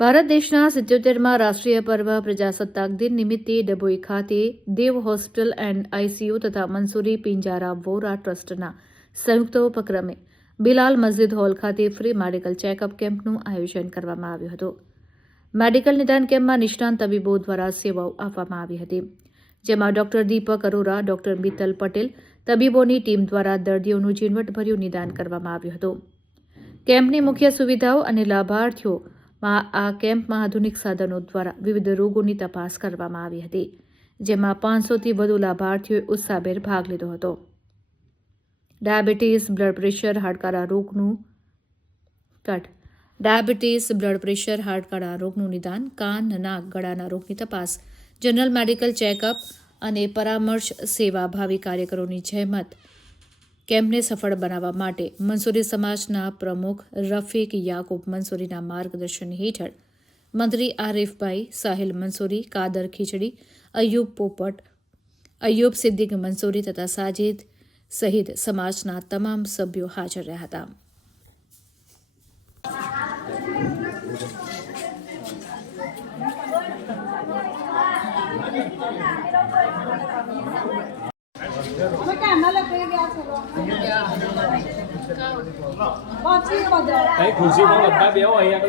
ભારત દેશના સિત્યોતેરમાં રાષ્ટ્રીય પર્વ પ્રજાસત્તાક દિન નિમિત્તે ડભોઈ ખાતે દેવ હોસ્પિટલ એન્ડ આઈસીયુ તથા મંસૂરી પિંજારા વોરા ટ્રસ્ટના સંયુક્ત ઉપક્રમે બિલાલ મસ્જિદ હોલ ખાતે ફ્રી મેડિકલ ચેકઅપ કેમ્પનું આયોજન કરવામાં આવ્યું હતું. મેડિકલ નિદાન કેમ્પમાં નિષ્ણાંત તબીબો દ્વારા સેવાઓ આપવામાં આવી હતી, જેમાં ડોક્ટર દીપક અરોરા, ડોક્ટર મિત્તલ પટેલ તબીબોની ટીમ દ્વારા દર્દીઓનું ઝીણવટભર્યું નિદાન કરવામાં આવ્યું હતું. કેમ્પની મુખ્ય સુવિધાઓ અને લાભાર્થીઓમાં આ કેમ્પમાં આધુનિક સાધનો દ્વારા વિવિધ રોગોની તપાસ કરવામાં આવી હતી, જેમાં પાંચસોથી વધુ લાભાર્થીઓએ ઉત્સાહભેર ભાગ લીધો હતો. ડાયાબિટીસ બ્લડ પ્રેશર હાડકારા રોગનું કટ. ડાયાબિટીસ બ્લડ પ્રેશર હાડકારા રોગનું નિદાન, કાન, નાક ગળાના રોગની તપાસ, જનરલ મેડિકલ ચેકઅપ અને પરામર્શ સેવા ભાવિ કાર્યકરોની જહેમત કેમ્પને સફળ બનાવવા માટે? મંસૂરી સમાજના પ્રમુખ રફીક યાકુબ મંસૂરીના માર્ગદર્શન હેઠળ મંત્રી આરિફભાઈ સાહિલ મંસૂરી, કાદર ખીચડી, અયુબ પોપટ, અયુબ સિદ્દીક મંસૂરી તથા સાજિદ સહિત સમાજના તમામ સભ્યો હાજર રહ્યા હતા. કઈ ખુરશીમાં બધા બેહો અહીંયા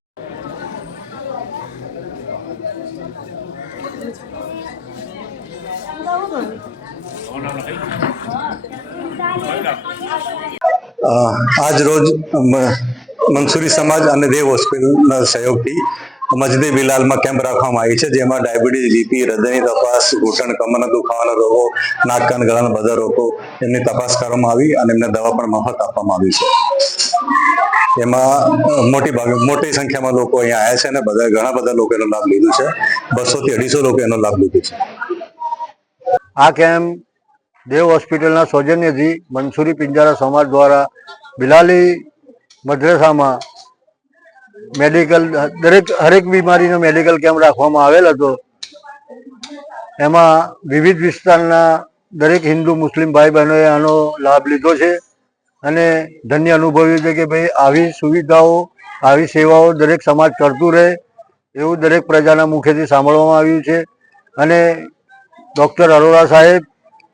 આજ રોજ મંસૂરી સમાજ અને દેવ હોસ્પિટલના સહયોગથી મજદી બિલાલમાં કેમ્પ રાખવામાં આવી છે, જેમાં ડાયાબિટીસ, બીપી, હૃદયની તપાસ, ઘૂંટણ, કમરના દુખાવાના રોગો, નાક, કાન, ગળાના બધા રોગો એમની તપાસ કરવામાં આવી અને એમને દવા પણ મફત આપવામાં આવી છે. એમાં મોટી ભાગે મોટી સંખ્યામાં લોકો અહીંયા આવ્યા છે અને બધા ઘણા બધા લોકો એનો લાભ લીધો છે. બસો થી અઢીસો લોકો એનો લાભ લીધો છે. આ કેમ્પ દેવ હોસ્પિટલના સૌજન્યથી મનસુરી પિંજારા સમાજ દ્વારા બિલાલી મદ્રેસામાં મેડિકલ દરેક હરેક બીમારીનો મેડિકલ કેમ્પ રાખવામાં આવેલ હતો. એમાં વિવિધ વિસ્તારના દરેક હિન્દુ મુસ્લિમ ભાઈ બહેનોએ આનો લાભ લીધો છે. અને ધન્ય અનુભવ્યું છે કે ભાઈ આવી સુવિધાઓ, આવી સેવાઓ દરેક સમાજ કરતું રહે એવું દરેક પ્રજાના મુખેથી સાંભળવામાં આવ્યું છે. અને ડૉક્ટર અરોરા સાહેબ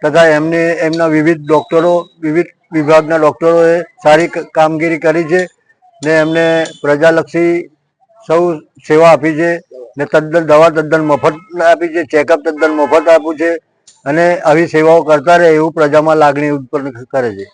તથા એમને, એમના વિવિધ ડૉક્ટરો, વિવિધ વિભાગના ડૉક્ટરોએ સારી કામગીરી કરી છે ને એમને પ્રજાલક્ષી સૌ સેવા આપી છે ને તદ્દન, દવા તદ્દન મફત આપી છે, ચેકઅપ તદ્દન મફત આપ્યું છે અને આવી સેવાઓ કરતા રહે એવું પ્રજામાં લાગણી ઉત્પન્ન કરે છે.